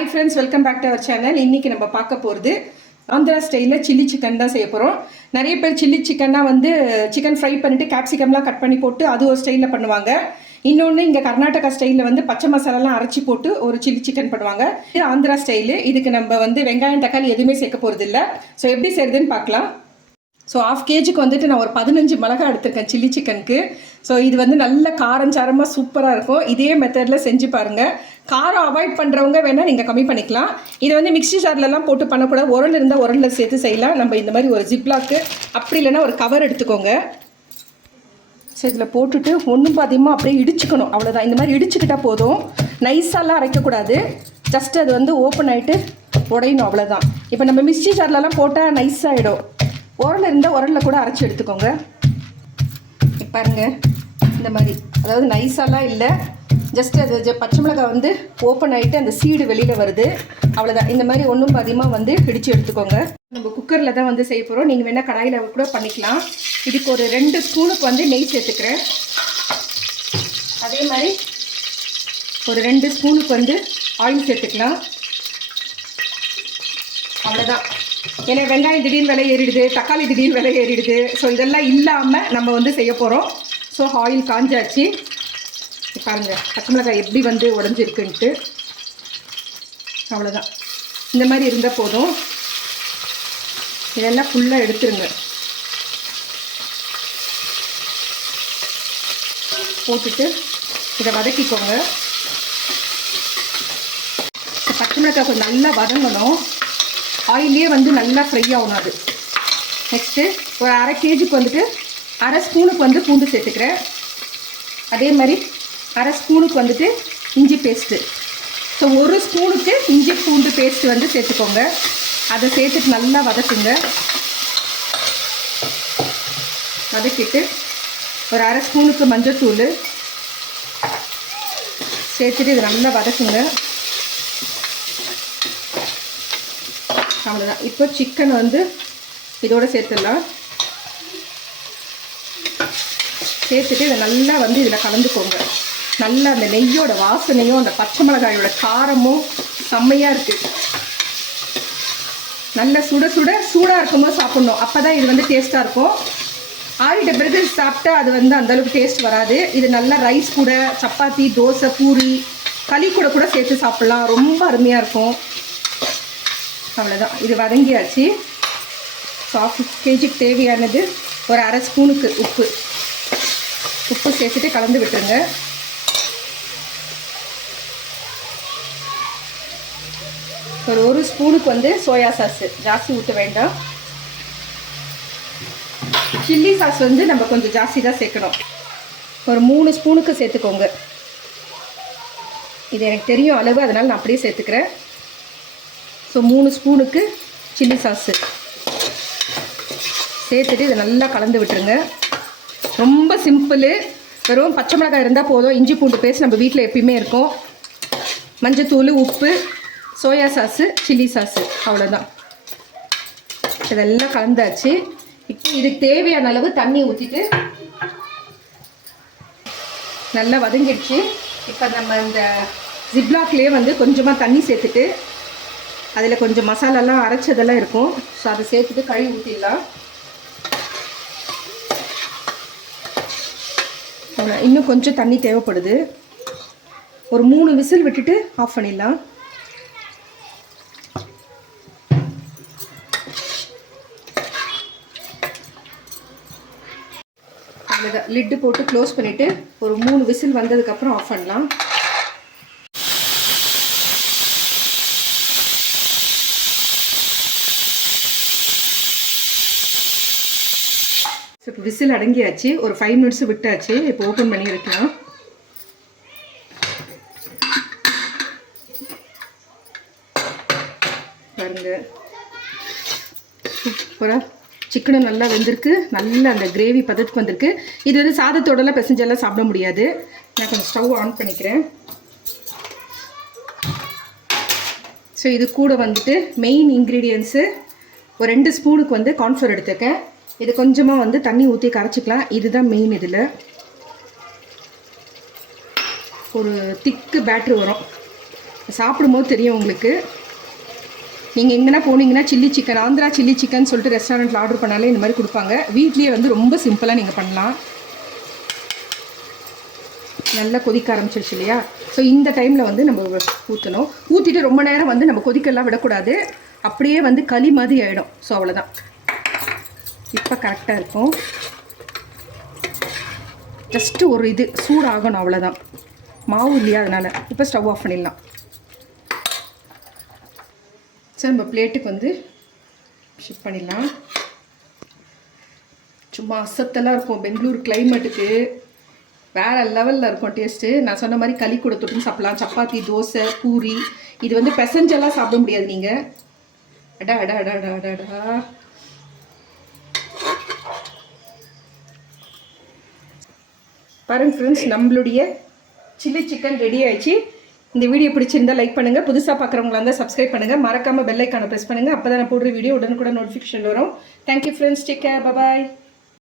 Hi friends, welcome back to our channel. இன்னைக்கு நம்ம பார்க்க போறது ஆந்திரா ஸ்டைல்ல சில்லி சிக்கன் தான் செய்ய போறோம். நிறைய பேர் சில்லி சிக்கன்னா வந்து சிக்கன் ஃப்ரை பண்ணிட்டு கேப்சிகம்லாம் கட் பண்ணி போட்டு அது ஒரு ஸ்டைல்ல பண்ணுவாங்க. இன்னொன்று இங்கே கர்நாடகா ஸ்டைலில் வந்து பச்சை மசாலாலாம் அரைச்சி போட்டு ஒரு சில்லி சிக்கன் பண்ணுவாங்க. இது ஆந்திரா ஸ்டைலு. இதுக்கு நம்ம வந்து வெங்காயம் தக்காளி எதுவுமே சேர்க்க போகிறது இல்லை. ஸோ எப்படி செய்யுதுன்னு பார்க்கலாம். ஸோ 1/2 kgக்கு வந்துட்டு நான் ஒரு 15 மிளகாய் எடுத்திருக்கேன் சில்லி சிக்கனுக்கு. ஸோ இது வந்து நல்ல காரஞ்சாரமாக சூப்பராக இருக்கும். இதே மெத்தடில் செஞ்சு பாருங்கள். காரம் அவாய்ட் பண்ணுறவங்க வேணால் நீங்கள் கம்மி பண்ணிக்கலாம். இதை வந்து மிக்ஸி ஜார்லலாம் போட்டு பண்ணக்கூடாது. உரல் இருந்தால் உரலில் சேர்த்து செய்யலாம். நம்ம இந்த மாதிரி ஒரு ஜிப்லாக்கு அப்படி இல்லைன்னா ஒரு கவர் எடுத்துக்கோங்க. ஸோ இதில் போட்டுட்டு ஒன்றும் பாதியமாக அப்படியே இடிச்சுக்கணும். அவ்வளோதான். இந்த மாதிரி இடிச்சுக்கிட்டால் போதும். நைஸாலாம் அரைக்கக்கூடாது. ஜஸ்ட் அது வந்து ஓப்பன் ஆகிட்டு உடையணும், அவ்வளோதான். இப்போ நம்ம மிக்ஸி ஜார்லலாம் போட்டால் நைஸாகிடும். உரல் இருந்தால் உரலில் கூட அரைச்சி எடுத்துக்கோங்க. பாருங்க இந்த மாதிரி, அதாவது நைஸாலாம் இல்லை, ஜஸ்ட் அது பச்சை மிளகாய் வந்து ஓப்பன் ஆகிட்டு அந்த சீடு வெளியில் வருது, அவ்வளோதான். இந்த மாதிரி ஒன்றும் பாதியமாக வந்து பிடிச்சி எடுத்துக்கோங்க. நம்ம குக்கரில் தான் வந்து செய்ய போகிறோம். நீங்கள் வேணால் கடாயில் கூட பண்ணிக்கலாம். இதுக்கு ஒரு 2 ஸ்பூனுக்கு வந்து நெய் சேர்த்துக்கிறேன். அதே மாதிரி ஒரு 2 ஸ்பூனுக்கு வந்து ஆயில் சேர்த்துக்கலாம். அவ்வளோதான். ஏன்னா வெங்காயம் திடீர்னு விலை ஏறிடுது, தக்காளி திடீர்னு விலை ஏறிடுது. ஸோ இதெல்லாம் இல்லாமல் நம்ம வந்து செய்ய போகிறோம். ஸோ ஆயில் காஞ்சாச்சு. பாருங்கள் பச்சை மிளகாய் எப்படி வந்து உடஞ்சிருக்குன்ட்டு. அவ்வளோதான். இந்த மாதிரி இருந்தால் போதும். இதெல்லாம் ஃபுல்லாக எடுத்துருங்க. போட்டுட்டு இதை வதக்கிக்கோங்க. பச்சை மிளகாய் கொஞ்சம் நல்லா வதங்கணும். ஆயிலே வந்து நல்லா ஃப்ரை ஆகணும் அது. நெக்ஸ்ட்டு ஒரு 1/2 kgக்கு வந்துட்டு 1/2 ஸ்பூனுக்கு வந்து பூண்டு சேர்த்துக்கிறேன். அதே மாதிரி 1/2 ஸ்பூனுக்கு வந்துட்டு இஞ்சி பேஸ்ட்டு. ஸோ 1 ஸ்பூனுக்கு இஞ்சி பூண்டு பேஸ்ட்டு வந்து சேர்த்துக்கோங்க. அதை சேர்த்துட்டு நல்லா வதக்குங்க. வதக்கிட்டு ஒரு 1/2 ஸ்பூனுக்கு மஞ்சள்தூள் சேர்த்துட்டு இது நல்லா வதக்குங்க. அவ்வளோதான். இப்போ சிக்கன் வந்து இதோடு சேர்த்துடலாம். சேர்த்துட்டு இதை நல்லா வந்து இதில் கலந்துக்கோங்க. நல்லா அந்த நெய்யோட வாசனையும் அந்த பச்சை மிளகாயோட காரமும் செம்மையாக இருக்குது. நல்லா சூடாக இருக்கும்போது சாப்பிட்ணும். அப்போ தான் இது வந்து டேஸ்ட்டாக இருக்கும். ஆறிட்ட பிறகு சாப்பிட்டா அது வந்து அந்தளவுக்கு டேஸ்ட் வராது. இது நல்லா ரைஸ் கூட, சப்பாத்தி, தோசை, பூரி, களி கூட சேர்த்து சாப்பிட்லாம். ரொம்ப அருமையாக இருக்கும். அவ்வளோதான். இது வதங்கியாச்சு. ஸோ 1/2 kgக்கு தேவையானது ஒரு 1/2 ஸ்பூனுக்கு உப்பு சேர்த்துட்டு கலந்து விட்டுருங்க. ஒரு 1 ஸ்பூனுக்கு வந்து சோயா சாஸு, ஜாஸ்தி ஊற்ற வேண்டாம். சில்லி சாஸ் வந்து நம்ம கொஞ்சம் ஜாஸ்தி தான் சேர்க்கணும். ஒரு 3 ஸ்பூனுக்கு சேர்த்துக்கோங்க. இது எனக்கு தெரியும் அளவு, அதனால் நான் அப்படியே சேர்த்துக்கிறேன். ஸோ 3 ஸ்பூனுக்கு சில்லி சாஸு சேர்த்துட்டு இதை நல்லா கலந்து விட்டுருங்க. ரொம்ப சிம்பிளு. வெறும் பச்சை மிளகாய் இருந்தால் போதும். இஞ்சி பூண்டு பேஸ்ட் நம்ம வீட்டில் எப்பயுமே இருக்கும். மஞ்சத்தூள், உப்பு, சோயா சாஸு, சில்லி சாஸு, அவ்வளோதான். இதெல்லாம் கலந்தாச்சு. இப்போ இதுக்கு தேவையான அளவு தண்ணி ஊற்றிட்டு நல்லா வதங்கிடுச்சு. இப்போ நம்ம இந்த ஜிப்லாக்லேயே வந்து கொஞ்சமாக தண்ணி சேர்த்துட்டு அதில் கொஞ்சம் மசாலாலாம் அரைச்சதெல்லாம் இருக்கும். ஸோ அதை சேர்த்துட்டு கழுவி ஊற்றிடலாம். இன்னும் கொஞ்சம் தண்ணி தேவைப்படுது. ஒரு 3 விசில் விட்டுட்டு ஆஃப் பண்ணிடலாம். அவ்வளோதான். லிட்டு போட்டு க்ளோஸ் பண்ணிவிட்டு ஒரு 3 விசில் வந்ததுக்கப்புறம் ஆஃப் பண்ணலாம். இப்போ விசில் அடங்கியாச்சு. ஒரு 5 மினிட்ஸ் விட்டாச்சு. இப்போ ஓப்பன் பண்ணி வைக்கலாம். பாருங்க, சூப்பராக சிக்கனும் நல்லா வெந்திருக்கு. நல்லா அந்த கிரேவி பதத்துக்கு வந்திருக்கு. இது வந்து சாதத்தோடலாம் பிசைஞ்செல்லாம் சாப்பிட முடியாது. நான் கொஞ்சம் ஸ்டவ் ஆன் பண்ணிக்கிறேன். ஸோ இது கூட வந்துட்டு மெயின் இன்க்ரீடியன்ஸு ஒரு 2 ஸ்பூனுக்கு வந்து கார்ன்ஃப்ளவர் எடுத்துக்கேன். இது கொஞ்சமாக வந்து தண்ணி ஊற்றி கரைச்சிக்கலாம். இதுதான் மெயின். இதில் ஒரு திக்கு பேட்ரு வரும். சாப்பிடும்போது தெரியும் உங்களுக்கு. நீங்கள் எங்கன்னா போனீங்கன்னா chilli chicken, Andhra chilli chicken சொல்லிட்டு ரெஸ்டாரண்ட்டில் ஆர்டர் பண்ணாலே இந்த மாதிரி கொடுப்பாங்க. வீட்லேயே வந்து ரொம்ப சிம்பிளாக நீங்கள் பண்ணலாம். நல்லா கொதிக்க ஆரம்பிச்சிருச்சு இல்லையா? ஸோ இந்த டைமில் வந்து நம்ம ஊற்றணும். ஊற்றிட்டு ரொம்ப நேரம் வந்து நம்ம கொதிக்கெல்லாம் விடக்கூடாது. அப்படியே வந்து களி மாதிரி ஆகிடும். ஸோ அவ்வளோதான். இப்போ கரெக்டாக இருக்கும். ஜஸ்ட்டு ஒரு இது சூடாகணும், அவ்வளோதான். மாவு இல்லையா அதனால். இப்போ ஸ்டவ் ஆஃப் பண்ணிடலாம். சரி, நம்ம பிளேட்டுக்கு வந்து ஷிஃப்ட் பண்ணிடலாம். சும்மா அசத்தெல்லாம் இருக்கும். பெங்களூர் கிளைமேட்டுக்கு வேறு லெவலில் இருக்கும் டேஸ்ட்டு. நான் சொன்ன மாதிரி களி கூட தொட்டு சாப்பிட்லாம். சப்பாத்தி, தோசை, பூரி. இது வந்து பெசஞ்செல்லாம் சாப்பிட முடியாது நீங்கள். அடா அடா அடா அடா அடாடா. பாருங்கள் ஃப்ரெண்ட்ஸ், நம்மளுடைய சில்லி சிக்கன் ரெடி ஆயிடுச்சு. இந்த வீடியோ பிடிச்சிருந்தா லைக் பண்ணுங்கள். புதுசாக பார்க்குறவங்களா இருந்தால் சப்ஸ்கிரைப் பண்ணுங்கள். மறக்காமல் பெல் ஐக்கானை ப்ரெஸ் பண்ணுங்கள். அப்போ தான் நான் போடுற வீடியோ உடனுக்குடன் நோட்டிஃபிகேஷன் வரும். Thank you friends. Take care. பாய்.